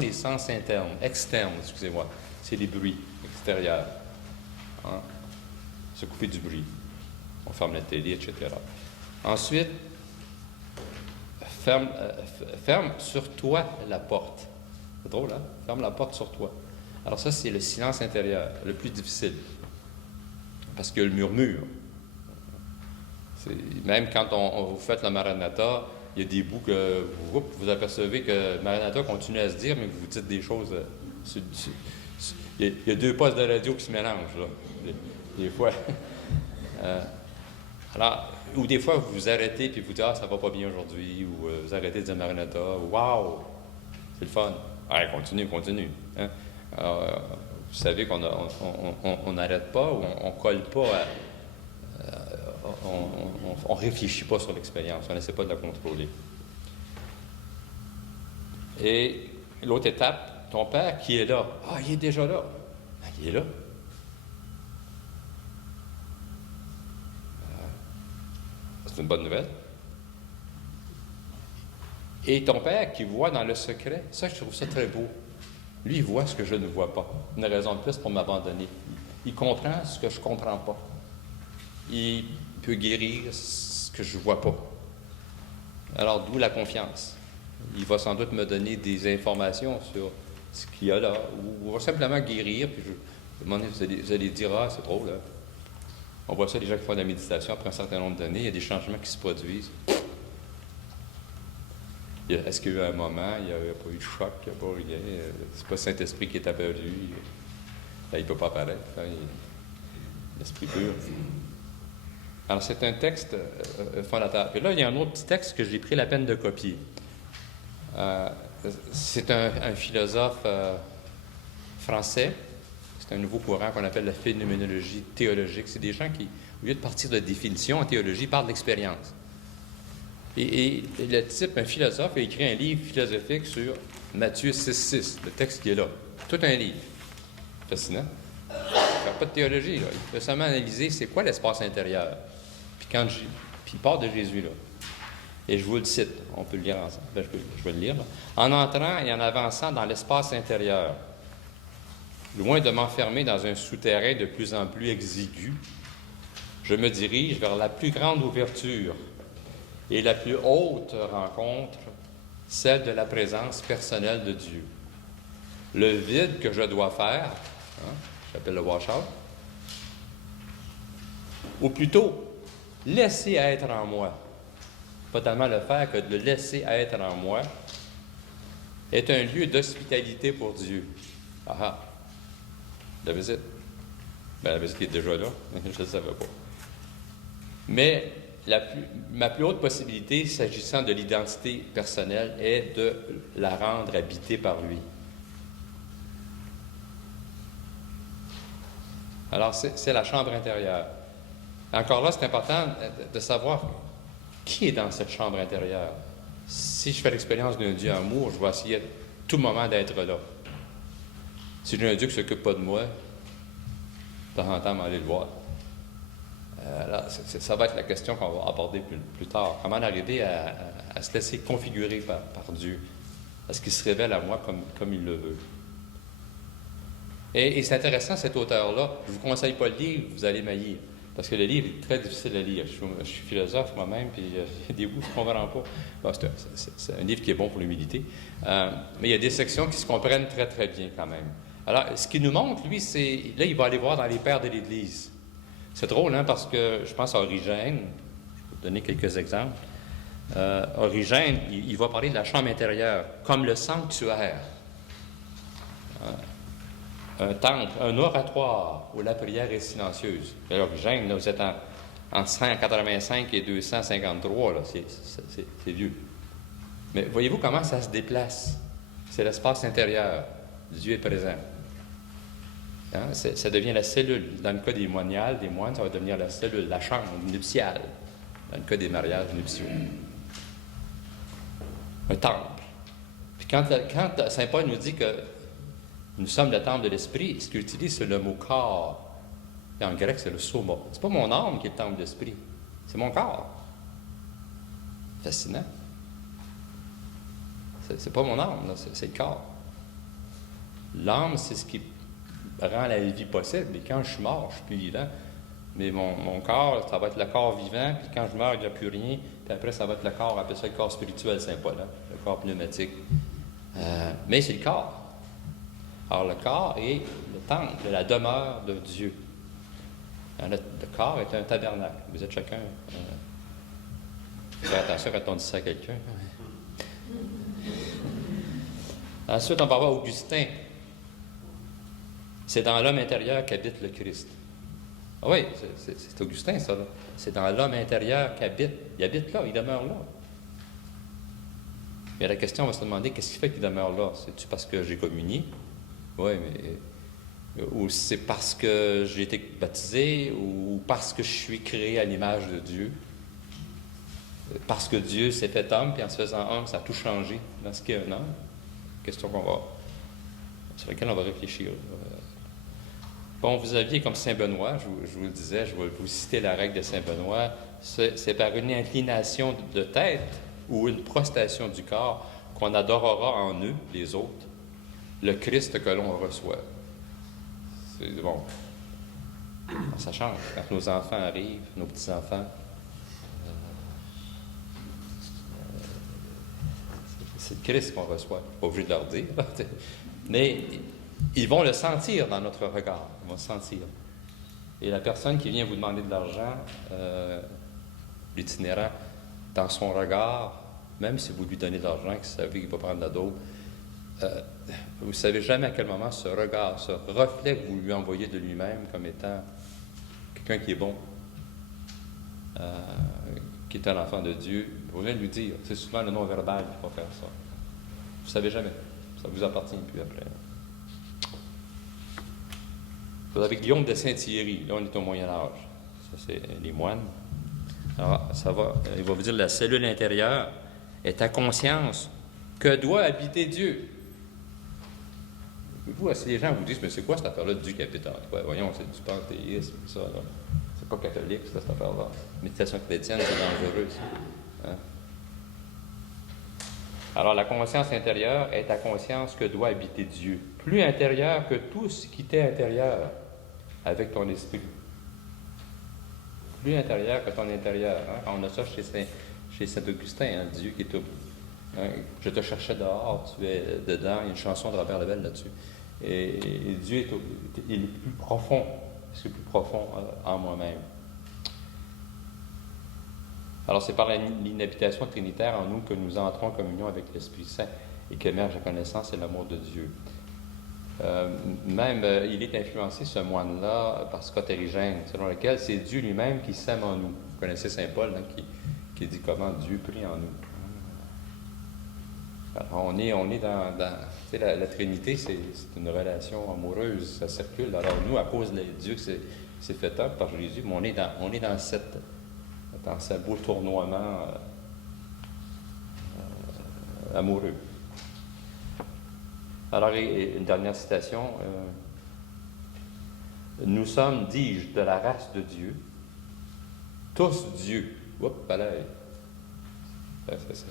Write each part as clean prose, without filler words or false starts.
les sens externes, excusez-moi, c'est les bruits extérieurs. Hein? Se couper du bruit. On ferme la télé, etc. Ensuite, ferme sur toi la porte. C'est drôle, hein? Ferme la porte sur toi. Alors ça, c'est le silence intérieur, le plus difficile. Parce qu'il y a le murmure. Même quand vous faites le Maranatha, il y a des bouts que vous apercevez que Maranatha continue à se dire, mais que vous dites des choses. Il y a deux postes de radio qui se mélangent, là. Des fois. Alors, ou des fois, vous vous arrêtez puis vous dites, ah, ça va pas bien aujourd'hui, ou vous arrêtez de dire Maranatha, waouh, c'est le fun. Allez, continue. Hein? Alors, vous savez qu'on n'arrête pas, ou on colle pas on ne réfléchit pas sur l'expérience, on n'essaie pas de la contrôler. Et l'autre étape, ton père qui est là. Ah, il est déjà là. Ah, il est là. C'est une bonne nouvelle. Et ton père qui voit dans le secret, ça, je trouve ça très beau. Lui, il voit ce que je ne vois pas. Une raison de plus pour m'abandonner. Il comprend ce que je ne comprends pas. Il peut guérir ce que je ne vois pas. Alors, d'où la confiance. Il va sans doute me donner des informations sur ce qu'il y a là, ou va simplement guérir, puis vous allez dire, ah, c'est drôle, là. On voit ça, les gens qui font de la méditation, après un certain nombre d'années, il y a des changements qui se produisent. Est-ce qu'il y a eu un moment, il n'y a pas eu de choc, il n'y a pas rien, c'est pas le Saint-Esprit qui est apparu, là, il ne peut pas apparaître, l'Esprit pur. Alors, c'est un texte fondateur. Puis là, il y a un autre petit texte que j'ai pris la peine de copier. C'est un philosophe français. C'est un nouveau courant qu'on appelle la phénoménologie théologique. C'est des gens qui, au lieu de partir de définitions en théologie, parlent d'expérience. Et le type, un philosophe, a écrit un livre philosophique sur Matthieu 6,6, le texte qui est là. Tout un livre. Fascinant. Il ne fait pas de théologie, là. Il peut seulement analyser c'est quoi l'espace intérieur. Puis il part de Jésus, là. Et je vous le cite, on peut le lire ensemble. Ben, je vais le lire, là. En entrant et en avançant dans l'espace intérieur, loin de m'enfermer dans un souterrain de plus en plus exigu, je me dirige vers la plus grande ouverture et la plus haute rencontre, celle de la présence personnelle de Dieu. Le vide que je dois faire, j'appelle le wash-out, ou plutôt, laisser être en moi, pas tellement le faire que de le laisser être en moi, est un lieu d'hospitalité pour Dieu. Ah, la visite. Ben, la visite est déjà là, je ne le savais pas. Mais ma plus haute possibilité, s'agissant de l'identité personnelle, est de la rendre habitée par lui. Alors, c'est la chambre intérieure. Encore là, c'est important de savoir qui est dans cette chambre intérieure. Si je fais l'expérience d'un Dieu amour, je vais essayer à tout moment d'être là. Si j'ai un Dieu qui ne s'occupe pas de moi, de temps en temps, m'aller le voir. Là, ça va être la question qu'on va aborder plus tard. Comment arriver à se laisser configurer par Dieu, à ce qu'il se révèle à moi comme il le veut. Et c'est intéressant, cet auteur-là. Je ne vous conseille pas le livre, vous allez maillir. Parce que le livre est très difficile à lire. Je suis philosophe moi-même, puis il y a des bouts que je ne comprends pas. Bon, c'est un livre qui est bon pour l'humilité. Mais il y a des sections qui se comprennent très, très bien quand même. Alors, ce qu'il nous montre, lui, c'est... Là, il va aller voir dans les pères de l'Église. C'est drôle, hein, parce que je pense à Origène. Je vais vous donner quelques exemples. Origène, il va parler de la chambre intérieure comme le sanctuaire. Un temple, un oratoire où la prière est silencieuse. Origène, là, vous êtes en 185 et 253, là, c'est vieux. Mais voyez-vous comment ça se déplace? C'est l'espace intérieur. Dieu est présent. Hein? Ça devient la cellule. Dans le cas des moines, ça va devenir la cellule, la chambre nuptiale. Dans le cas des mariages nuptiaux. Un temple. Puis quand Saint Paul nous dit que nous sommes le temple de l'Esprit, ce qu'il utilise, c'est le mot corps. Et en grec, c'est le soma. C'est pas mon âme qui est le temple de l'Esprit, c'est mon corps. Fascinant. C'est pas mon âme, là, c'est le corps. L'âme, c'est ce qui rend la vie possible. Et quand je suis mort, je suis plus vivant. Mais mon corps, ça va être le corps vivant, puis quand je meurs, il n'y a plus rien. Puis après, ça va être le corps, on appelle ça le corps spirituel, Saint-Paul, hein? Le corps pneumatique. Mais c'est le corps. Alors, le corps est le temple, la demeure de Dieu. Le corps est un tabernacle. Vous êtes chacun... faites attention quand on dit ça à quelqu'un. Ensuite, on va voir Augustin. C'est dans l'homme intérieur qu'habite le Christ. Ah oui, c'est Augustin, ça. Là. C'est dans l'homme intérieur qu'habite. Il habite là, il demeure là. Mais la question, on va se demander, qu'est-ce qui fait qu'il demeure là? C'est-tu parce que j'ai communié? Oui, mais... Ou c'est parce que j'ai été baptisé, ou parce que je suis créé à l'image de Dieu? Parce que Dieu s'est fait homme, puis en se faisant homme, ça a tout changé dans ce qu'est un homme? Question sur laquelle on va réfléchir. Bon, vous aviez comme Saint Benoît, je vous le disais, je vais vous citer la règle de Saint Benoît, c'est par une inclination de tête ou une prostration du corps qu'on adorera en eux, les autres, le Christ que l'on reçoit. C'est bon. Ça change. Quand nos enfants arrivent, nos petits-enfants, c'est le Christ qu'on reçoit. Pas obligé de leur dire. Mais ils vont le sentir dans notre regard. Ils vont le sentir. Et la personne qui vient vous demander de l'argent, l'itinérant, dans son regard, même si vous lui donnez de l'argent, que vous savez qu'il va prendre la dose, vous ne savez jamais à quel moment ce regard, ce reflet que vous lui envoyez de lui-même comme étant quelqu'un qui est bon, qui est un enfant de Dieu, vous venez de lui dire. C'est souvent le non-verbal qui va faire ça. Vous ne savez jamais. Ça vous appartient plus après. Vous avez Guillaume de Saint-Thierry. Là, on est au Moyen-Âge. Ça, c'est les moines. Alors, ça va. Il va vous dire la cellule intérieure est ta conscience que doit habiter Dieu. Vous, si les gens vous disent, mais c'est quoi cette affaire-là de Dieu qui habite en toi? Voyons, c'est du panthéisme, ça, là. C'est pas catholique, ça, cette affaire-là. Méditation chrétienne, c'est dangereux, ça. Hein? Alors, la conscience intérieure est ta conscience que doit habiter Dieu. Plus intérieure que tout ce qui t'est intérieur avec ton esprit. Plus intérieur que ton intérieur. Hein? On a ça chez Saint-Augustin, hein? Dieu qui est tout. Hein? Je te cherchais dehors, tu es dedans. Il y a une chanson de Robert Lebel là-dessus. Et Dieu il est plus profond. C'est plus profond en moi-même. Alors, c'est par l'inhabitation trinitaire en nous que nous entrons en communion avec l'Esprit Saint et qu'émerge la connaissance et l'amour de Dieu. Il est influencé, ce moine-là, par Scott Erigène, selon lequel c'est Dieu lui-même qui sème en nous. Vous connaissez Saint Paul, hein, qui dit comment Dieu prie en nous. Alors, on est dans la Trinité, c'est une relation amoureuse, ça circule. Alors, nous, à cause de Dieu qui s'est fait homme par Jésus, mais on est dans ce beau tournoiement amoureux. Alors, une dernière citation. Nous sommes, dis-je, de la race de Dieu, tous Dieu. Oups, là. Je ne sais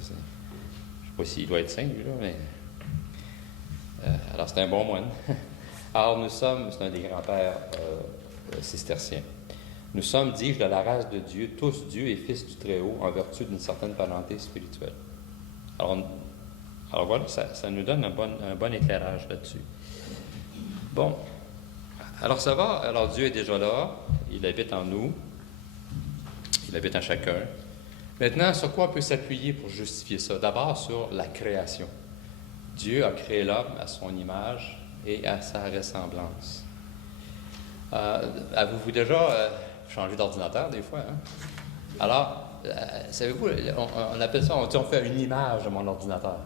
pas s'il doit être saint, lui, là, mais... alors, c'est un bon moine. Alors, nous sommes, c'est un des grands-pères cisterciens. Nous sommes, dis-je, de la race de Dieu, tous Dieu et Fils du Très-Haut, en vertu d'une certaine parenté spirituelle. Alors voilà, ça nous donne un bon éclairage là-dessus. Bon, alors ça va. Alors Dieu est déjà là, il habite en nous, il habite en chacun. Maintenant, sur quoi on peut s'appuyer pour justifier ça? D'abord sur la création. Dieu a créé l'homme à son image et à sa ressemblance. Avez-vous déjà changé d'ordinateur des fois? Hein? Alors, savez-vous, on appelle ça, on fait une image de mon ordinateur.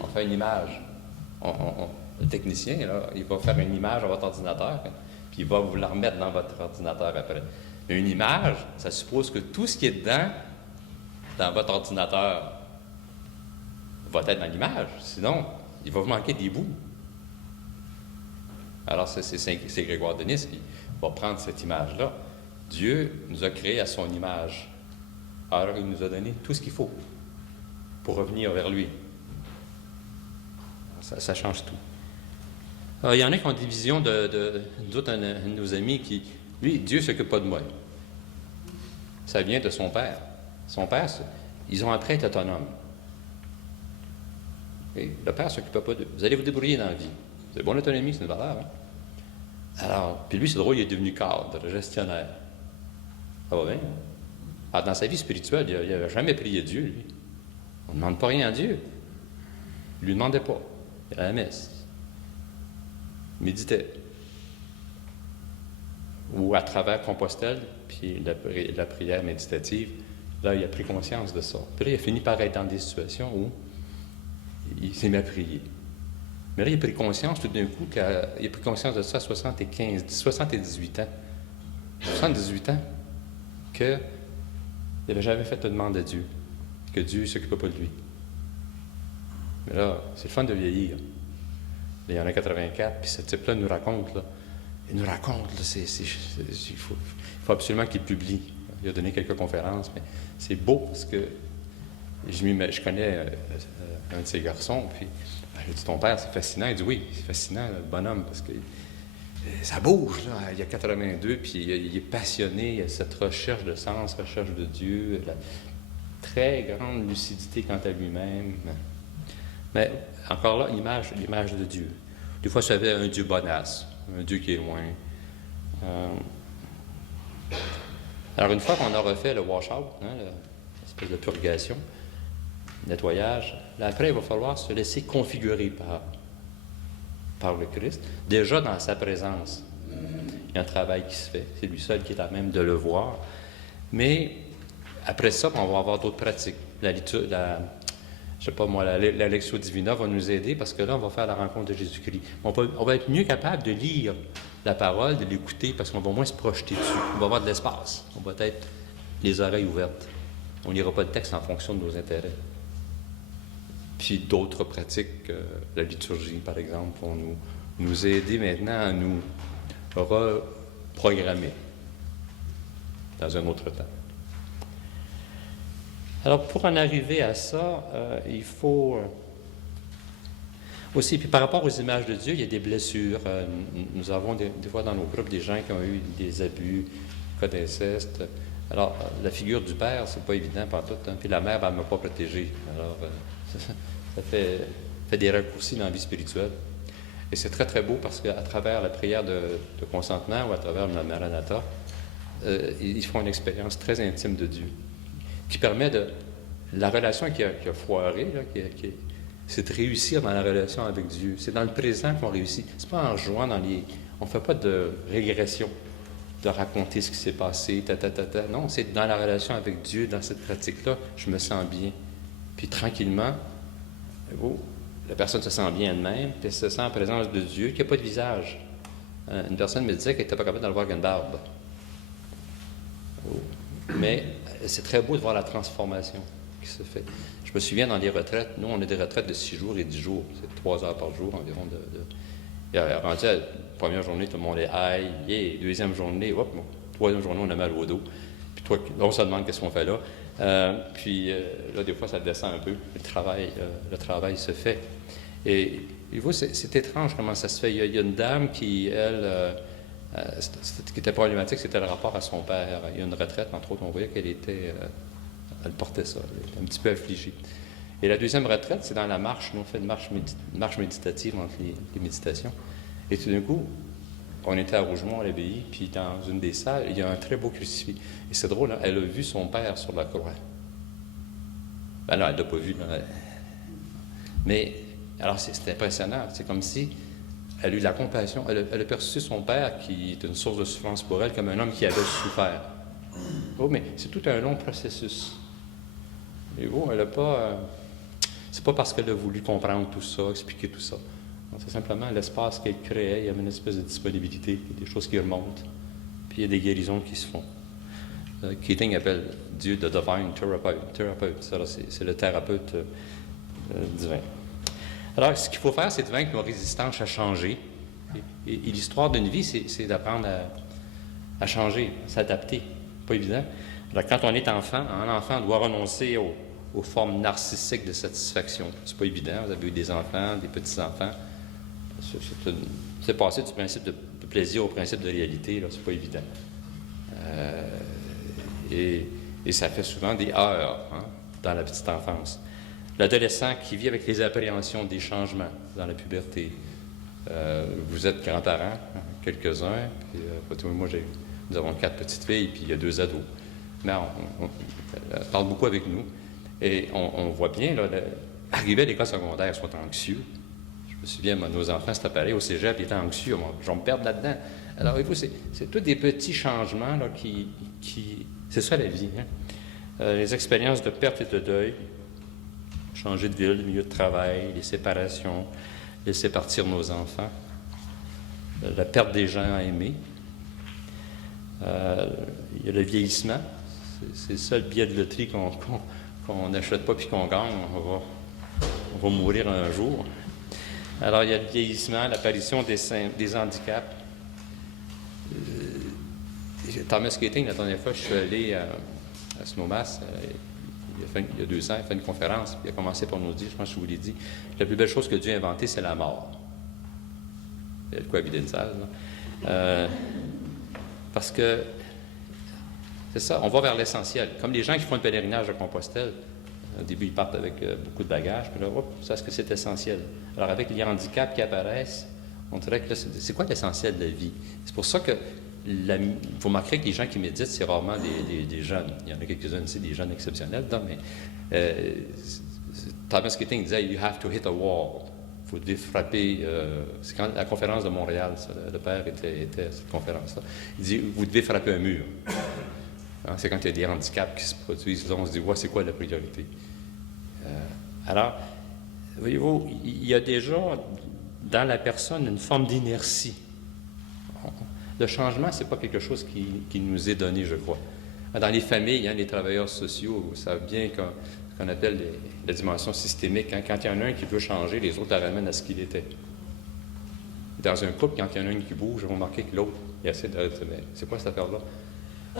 On fait une image. Le technicien, là, il va faire une image à votre ordinateur, puis il va vous la remettre dans votre ordinateur après. Mais une image, ça suppose que tout ce qui est dedans, dans votre ordinateur, va être dans l'image. Sinon, il va vous manquer des bouts. Alors, c'est Grégoire de Nice qui va prendre cette image-là. Dieu nous a créés à son image. Alors, il nous a donné tout ce qu'il faut pour revenir vers lui. Ça change tout. Alors, il y en a qui ont des visions d'autres de nos amis qui, lui, Dieu ne s'occupe pas de moi. Ça vient de son père. Son père, ils ont appris à être autonomes. Okay? Le père ne s'occupait pas d'eux. Vous allez vous débrouiller dans la vie. C'est bon, l'autonomie, c'est une valeur. Hein? Alors, puis lui, c'est drôle, il est devenu cadre, gestionnaire. Ça va bien. Hein? Alors, dans sa vie spirituelle, il n'avait jamais prié Dieu, lui. On ne demande pas rien à Dieu. Il ne lui demandait pas. Il allait à la messe. Il méditait. Ou à travers Compostelle, puis la prière méditative, là, il a pris conscience de ça. Puis là, il a fini par être dans des situations où il s'est mis à prier. Mais là, il a pris conscience tout d'un coup, il a pris conscience de ça à 78 ans. 78 ans, qu'il n'avait jamais fait de demande à Dieu, que Dieu ne s'occupait pas de lui. Mais là, c'est le fun de vieillir. Là, il y en a 84, puis ce type-là nous raconte, là. Il nous raconte, là, il faut absolument qu'il publie. Il a donné quelques conférences, mais c'est beau parce que je connais un de ces garçons, puis j'ai dit, ton père, c'est fascinant. Il dit, oui, c'est fascinant, le bonhomme, parce que ça bouge, là. Il y a 82, puis il est passionné, il y a cette recherche de sens, recherche de Dieu, la très grande lucidité quant à lui-même. Mais encore là, l'image de Dieu. Des fois, ça avait un Dieu bonasse, un Dieu qui est loin. Alors, une fois qu'on a refait le wash-out, hein, l'espèce de purgation, nettoyage, là, après, il va falloir se laisser configurer par le Christ, déjà dans sa présence. Il y a un travail qui se fait, c'est lui seul qui est à même de le voir. Mais après ça, on va avoir d'autres pratiques. Je sais pas moi, la Lectio Divina va nous aider parce que là, on va faire la rencontre de Jésus-Christ. On va être mieux capable de lire la parole, de l'écouter, parce qu'on va moins se projeter dessus. On va avoir de l'espace. On va être les oreilles ouvertes. On ne lira pas le texte en fonction de nos intérêts. Puis d'autres pratiques, la liturgie, par exemple, vont nous aider maintenant à nous reprogrammer dans un autre temps. Alors, pour en arriver à ça, il faut aussi, puis par rapport aux images de Dieu, il y a des blessures. Nous avons des fois dans nos groupes des gens qui ont eu des abus, cas d'inceste. Alors, la figure du père, c'est pas évident partout, hein. Puis la mère, elle ne m'a pas protégé. Alors, ça fait des raccourcis dans la vie spirituelle. Et c'est très, très beau parce qu'à travers la prière de consentement ou à travers la Maranatha, ils font une expérience très intime de Dieu, qui permet de... La relation qui a foiré, là, c'est de réussir dans la relation avec Dieu. C'est dans le présent qu'on réussit. C'est pas en jouant dans les... On ne fait pas de régression, de raconter ce qui s'est passé, Non, c'est dans la relation avec Dieu, dans cette pratique-là, je me sens bien. Puis tranquillement, la personne se sent bien elle-même, puis elle se sent en présence de Dieu, qui n'a pas de visage. Une personne me disait qu'elle n'était pas capable d'avoir une barbe. Mais c'est très beau de voir la transformation qui se fait. Je me souviens dans les retraites, nous on a des retraites de 6 jours et 10 jours, c'est 3 heures par jour environ. Rendu à la première journée, tout le monde est aïe, yeah. Deuxième journée, troisième journée, on a mal au dos. Puis on se demande qu'est-ce qu'on fait là. Là, des fois, ça descend un peu. Le travail se fait. Et vous, c'est étrange comment ça se fait. Il y a une dame qui, elle, ce qui était problématique, c'était le rapport à son père. Il y a une retraite, entre autres, on voyait qu'elle était... elle portait ça, elle était un petit peu affligée. Et la deuxième retraite, c'est dans la marche. Nous, on fait une marche méditative entre les méditations. Et tout d'un coup, on était à Rougemont, à l'abbaye, puis dans une des salles, il y a un très beau crucifix. Et c'est drôle, hein, elle a vu son père sur la croix. Ben non, elle ne l'a pas vu. Là. Mais, alors, c'est impressionnant. C'est comme si elle a eu de la compassion. Elle a perçu son père, qui est une source de souffrance pour elle, comme un homme qui avait souffert. Oh, mais c'est tout un long processus. Et elle n'a pas... c'est pas parce qu'elle a voulu comprendre tout ça, expliquer tout ça. C'est simplement l'espace qu'elle créait, il y avait une espèce de disponibilité, il y a des choses qui remontent, puis il y a des guérisons qui se font. Keating appelle Dieu the divine thérapeute. Ça, c'est le thérapeute divin. Alors, ce qu'il faut faire, c'est de vaincre nos résistances à changer. Et l'histoire d'une vie, c'est d'apprendre à changer, s'adapter. Pas évident. Alors, quand on est enfant, un enfant doit renoncer aux formes narcissiques de satisfaction. C'est pas évident. Vous avez eu des enfants, des petits-enfants. C'est passé du principe de plaisir au principe de réalité, là, c'est pas évident. Et ça fait souvent des heurts dans la petite enfance. L'adolescent qui vit avec les appréhensions des changements dans la puberté. Vous êtes grands-parents, quelques-uns, puis moi, nous avons 4 petites filles, puis il y a 2 ados. Mais on parle beaucoup avec nous, et on voit bien, là, arriver à l'école secondaire, ils sont anxieux. Je me souviens, nos enfants, c'était pareil, au cégep, ils étaient anxieux, je vais me perdre là-dedans. Alors, c'est tous des petits changements là, qui c'est ça la vie. Les expériences de perte et de deuil, changer de ville, de milieu de travail, les séparations, laisser partir nos enfants, la perte des gens à aimer. Il y a le vieillissement. C'est le seul billet de loterie qu'on n'achète pas puis qu'on gagne. On va mourir un jour. Alors, il y a le vieillissement, l'apparition des handicaps. Thomas Keating, la dernière fois, je suis allé à Snowmass, il y a 2 ans, il a fait une conférence, puis il a commencé par nous dire, je pense que je vous l'ai dit, la plus belle chose que Dieu a inventée, c'est la mort. Il y a de quoi vider une salle, là. Parce que, c'est ça, on va vers l'essentiel. Comme les gens qui font le pèlerinage à Compostelle, au début, ils partent avec beaucoup de bagages, puis là, ça, est-ce que c'est essentiel? Alors, avec les handicaps qui apparaissent, on dirait que là, c'est quoi l'essentiel de la vie? C'est pour ça que vous remarquerez que les gens qui méditent, c'est rarement des jeunes. Il y en a quelques-uns ici, des jeunes exceptionnels, non, mais Thomas Keating disait « You have to hit a wall ». Vous devez frapper... c'est quand la conférence de Montréal, ça, le père était à cette conférence-là. Il dit « Vous devez frapper un mur ». C'est quand il y a des handicaps qui se produisent. Là, on se dit « c'est quoi la priorité ?» Alors, voyez-vous, il y a déjà dans la personne une forme d'inertie. Le changement, ce n'est pas quelque chose qui nous est donné, je crois. Dans les familles, les travailleurs sociaux savent bien ce qu'on appelle la dimension systémique. Quand il y en a un qui veut changer, les autres la ramènent à ce qu'il était. Dans un couple, quand il y en a un qui bouge, vous remarquez que l'autre, il essaie de... C'est quoi cette affaire-là?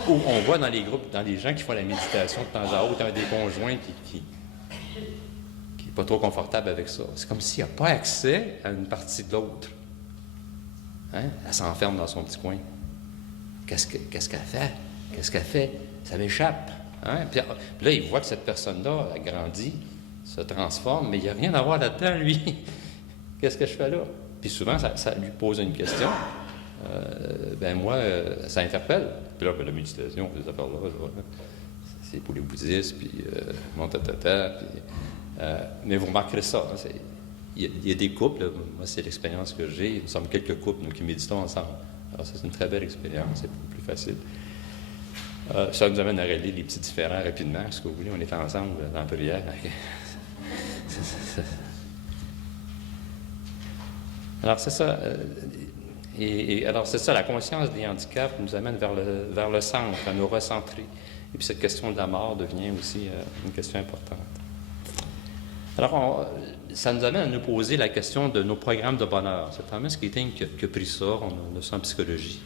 Ou on voit dans les groupes, dans les gens qui font la méditation de temps à autre, des conjoints qui n'est pas trop confortable avec ça. C'est comme s'il n'y a pas accès à une partie de l'autre. Elle s'enferme dans son petit coin. Qu'est-ce qu'elle fait? Qu'est-ce qu'elle fait? Ça m'échappe. Puis là, il voit que cette personne-là a grandi, se transforme, mais il n'y a rien à voir là-dedans, lui. Qu'est-ce que je fais là? Puis souvent, ça lui pose une question. Ça interpelle. Puis là, la méditation, ces affaires-là, c'est pour les bouddhistes, puis mais vous remarquerez ça. Il y a des couples, là, moi c'est l'expérience que j'ai, nous sommes quelques couples nous, qui méditons ensemble. Alors ça c'est une très belle expérience, c'est plus facile. Ça nous amène à régler les petits différends rapidement, ce que vous voulez, on est ensemble dans la prière. Alors c'est ça, alors c'est ça, la conscience des handicaps nous amène vers le centre, à nous recentrer. Et puis cette question de la mort devient aussi une question importante. Alors, ça nous amène à nous poser la question de nos programmes de bonheur. C'est Thomas Keating qui a pris ça, on a ça en psychologie.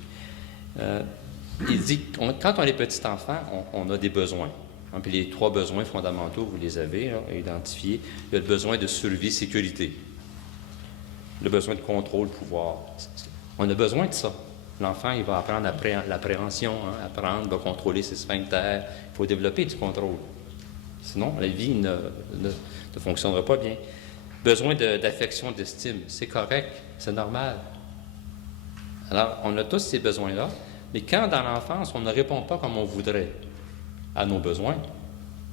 Il dit que quand on est petit enfant, on a des besoins. Puis les 3 besoins fondamentaux, vous les avez là, identifiés. Il y a le besoin de survie, sécurité. Le besoin de contrôle, pouvoir. On a besoin de ça. L'enfant, il va apprendre l'appréhension, apprendre, va contrôler ses sphincters. Il faut développer du contrôle. Sinon, la vie ne fonctionnera pas bien. Besoin d'affection, d'estime, c'est correct, c'est normal. Alors, on a tous ces besoins-là, mais quand dans l'enfance, on ne répond pas comme on voudrait à nos besoins,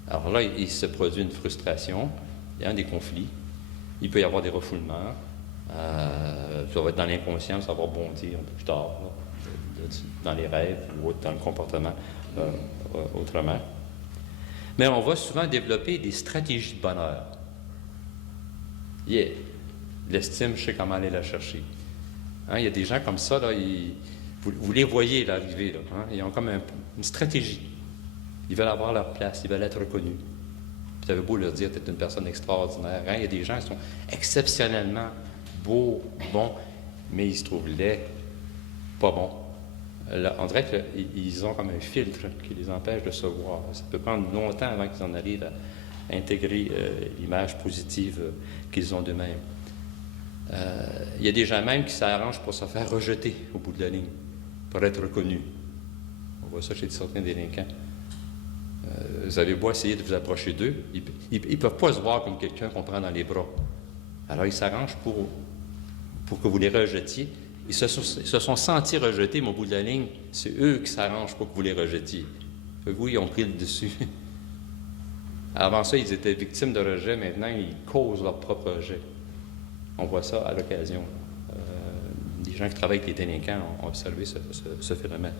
alors là, il se produit une frustration, il y a des conflits, il peut y avoir des refoulements, ça va être dans l'inconscient, ça va rebondir un peu plus tard, là, dans les rêves ou dans le comportement autrement. Mais on va souvent développer des stratégies de bonheur. L'estime, je sais comment aller la chercher. Il y a des gens comme ça, là, vous les voyez là, arriver, là, ils ont comme une stratégie. Ils veulent avoir leur place, ils veulent être reconnus. Vous avez beau leur dire, tu es une personne extraordinaire. Il y a des gens qui sont exceptionnellement beaux, bons, mais ils se trouvent laids, pas bons. Là, on dirait qu'ils ont comme un filtre qui les empêche de se voir. Ça peut prendre longtemps avant qu'ils en arrivent intégrer l'image positive qu'ils ont d'eux-mêmes. Il y a des gens même qui s'arrangent pour se faire rejeter au bout de la ligne, pour être reconnus. On voit ça chez certains délinquants. Vous avez beau essayer de vous approcher d'eux, ils ne peuvent pas se voir comme quelqu'un qu'on prend dans les bras. Alors ils s'arrangent pour que vous les rejetiez. Ils se sont sentis rejetés, mais au bout de la ligne, c'est eux qui s'arrangent pour que vous les rejetiez. Vous, ils ont pris le dessus. Avant ça, ils étaient victimes de rejet. Maintenant, ils causent leur propre rejet. On voit ça à l'occasion. Des gens qui travaillent avec les délinquants ont observé ce phénomène.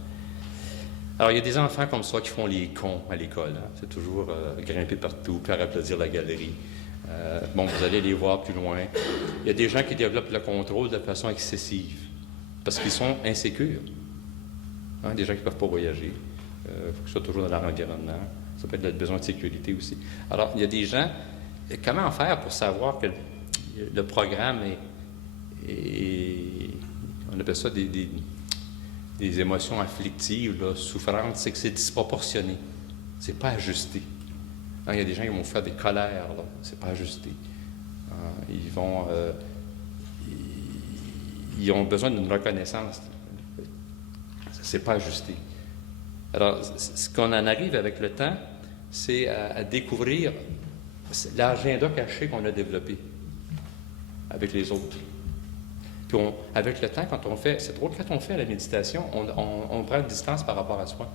Alors, il y a des enfants comme ça qui font les cons à l'école. Hein. C'est toujours grimper partout, faire applaudir la galerie. Vous allez les voir plus loin. Il y a des gens qui développent le contrôle de façon excessive parce qu'ils sont insécures. Hein, des gens qui ne peuvent pas voyager. Il faut qu'ils soient toujours dans leur environnement. Ça peut être le besoin de sécurité aussi. Alors, il y a des gens... Comment faire pour savoir que le programme est on appelle ça des émotions afflictives, là, souffrantes, c'est que c'est disproportionné. C'est pas ajusté. Hein, il y a des gens qui vont faire des colères, là, c'est pas ajusté. Ils ont besoin d'une reconnaissance. C'est pas ajusté. Alors, ce qu'on en arrive avec le temps, c'est à découvrir l'agenda caché qu'on a développé avec les autres. Puis avec le temps, quand on fait, c'est drôle, quand on fait la méditation, on prend une distance par rapport à soi.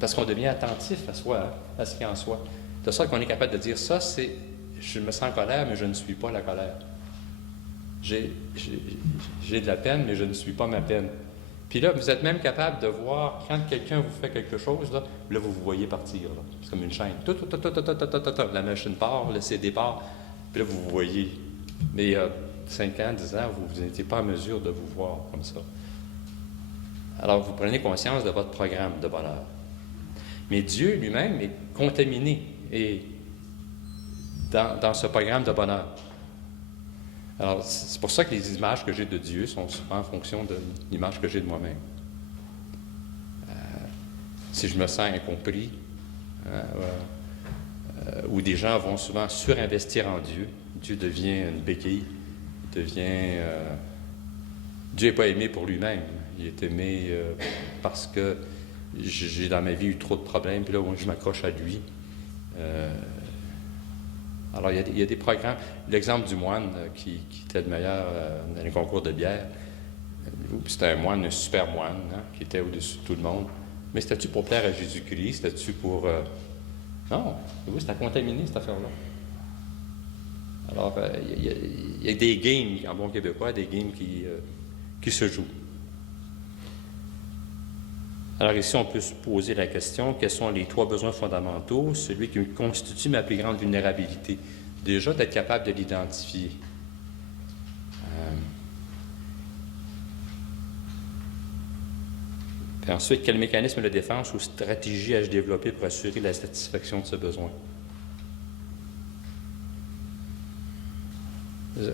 Parce qu'on devient attentif à soi, hein, à ce qui est en soi. De sorte qu'on est capable de dire, ça, c'est, je me sens en colère, mais je ne suis pas la colère. J'ai de la peine, mais je ne suis pas ma peine. Puis là, vous êtes même capable de voir, quand quelqu'un vous fait quelque chose, là vous voyez partir. Là. C'est comme une chaîne. La machine part, le CD part, puis là, vous voyez. Mais il y a 5 ans, 10 ans, vous n'étiez pas en mesure de vous voir comme ça. Alors, vous prenez conscience de votre programme de bonheur. Mais Dieu lui-même est contaminé et dans ce programme de bonheur. Alors, c'est pour ça que les images que j'ai de Dieu sont souvent en fonction de l'image que j'ai de moi-même. Si je me sens incompris, ou des gens vont souvent surinvestir en Dieu, Dieu devient une béquille, Dieu n'est pas aimé pour lui-même, il est aimé parce que j'ai dans ma vie eu trop de problèmes, puis là, je m'accroche à lui. Alors, il y a des programmes. L'exemple du moine qui était le meilleur dans les concours de bière, c'était un moine, un super moine, hein, qui était au-dessus de tout le monde. Mais c'était-tu pour plaire à Jésus-Christ? C'était-tu pour... Non, c'était contaminé, cette affaire-là. Alors, il y a des games, en bon québécois, des games qui se jouent. Alors ici, on peut se poser la question, quels sont les 3 besoins fondamentaux, celui qui constitue ma plus grande vulnérabilité? Déjà, d'être capable de l'identifier. Puis ensuite, quel mécanisme de défense ou stratégie ai-je développé pour assurer la satisfaction de ce besoin?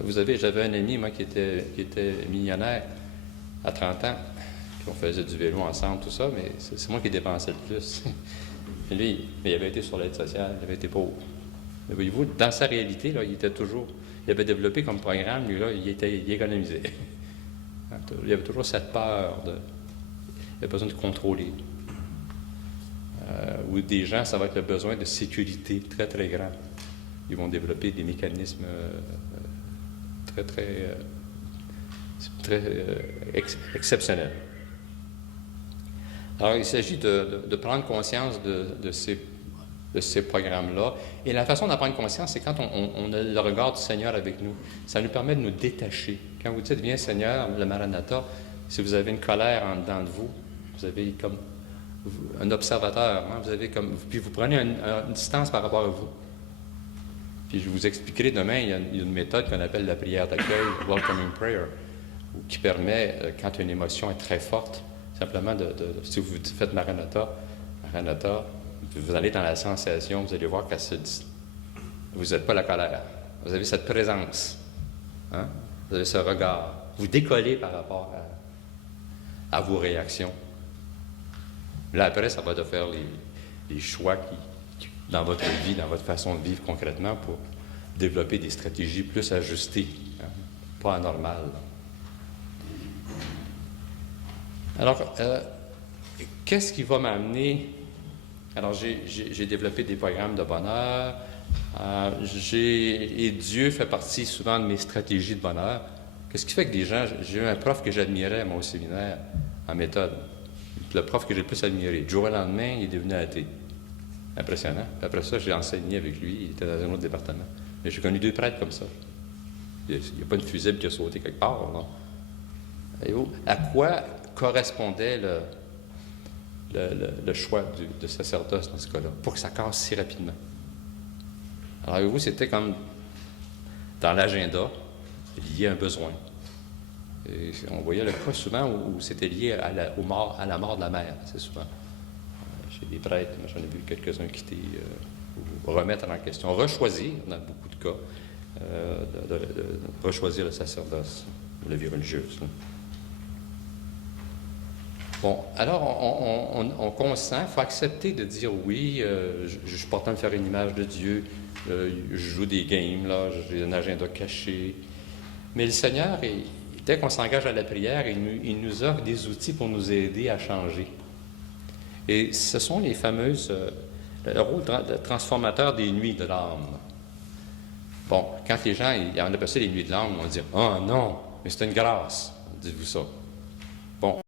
J'avais un ami, moi, qui était millionnaire à 30 ans. Puis on faisait du vélo ensemble, tout ça, mais c'est moi qui dépensais le plus. Et lui, il avait été sur l'aide sociale, il avait été pauvre. Mais voyez-vous, dans sa réalité, là, il avait développé comme programme, lui, là, il économisait. Il avait toujours cette peur il avait besoin de contrôler. Ou des gens, ça va être le besoin de sécurité très, très grand. Ils vont développer des mécanismes très exceptionnels. Alors, il s'agit de prendre conscience de ces programmes-là. Et la façon d'en prendre conscience, c'est quand on a le regard du Seigneur avec nous. Ça nous permet de nous détacher. Quand vous dites « Viens Seigneur », le Maranatha, si vous avez une colère en dedans de vous, vous avez comme un observateur, hein, puis vous prenez une distance par rapport à vous. Puis je vous expliquerai demain, il y a une méthode qu'on appelle la prière d'accueil, Welcoming Prayer, qui permet, quand une émotion est très forte, simplement si vous faites Maranatha, vous allez dans la sensation, vous allez voir qu'elle se dit. Vous n'êtes pas la colère. Vous avez cette présence. Hein? Vous avez ce regard. Vous décollez par rapport à vos réactions. Là, après, ça va de faire les choix dans votre vie, dans votre façon de vivre concrètement pour développer des stratégies plus ajustées, hein, pas anormales. Alors, qu'est-ce qui va m'amener? Alors, j'ai développé des programmes de bonheur, et Dieu fait partie souvent de mes stratégies de bonheur. Qu'est-ce qui fait que des gens... J'ai eu un prof que j'admirais, moi, au séminaire, en méthode. Le prof que j'ai le plus admiré. Du jour au lendemain, il est devenu athée. Impressionnant. Puis après ça, j'ai enseigné avec lui. Il était dans un autre département. Mais j'ai connu 2 prêtres comme ça. Il n'y a pas une fusible qui a sauté quelque part, non? À quoi correspondait le choix de sacerdoce dans ce cas-là, pour que ça casse si rapidement? Alors, vous, c'était comme dans l'agenda, lié à un besoin. Et on voyait le cas souvent où c'était lié à la mort de la mère, assez souvent. Chez les prêtres, j'en ai vu quelques-uns quitter, ou remettre en question, rechoisir, dans beaucoup de cas, de rechoisir le sacerdoce, la vie religieuse. Bon, alors on consent, il faut accepter de dire oui, je suis portant de faire une image de Dieu, je joue des games, là, j'ai un agenda caché. Mais le Seigneur, dès qu'on s'engage à la prière, il nous offre des outils pour nous aider à changer. Et ce sont les fameuses, le rôle de transformateur des nuits de l'âme. Bon, quand les gens, on appelle ça les nuits de l'âme, on va dire « Ah non, mais c'est une grâce, dites-vous ça. » Bon.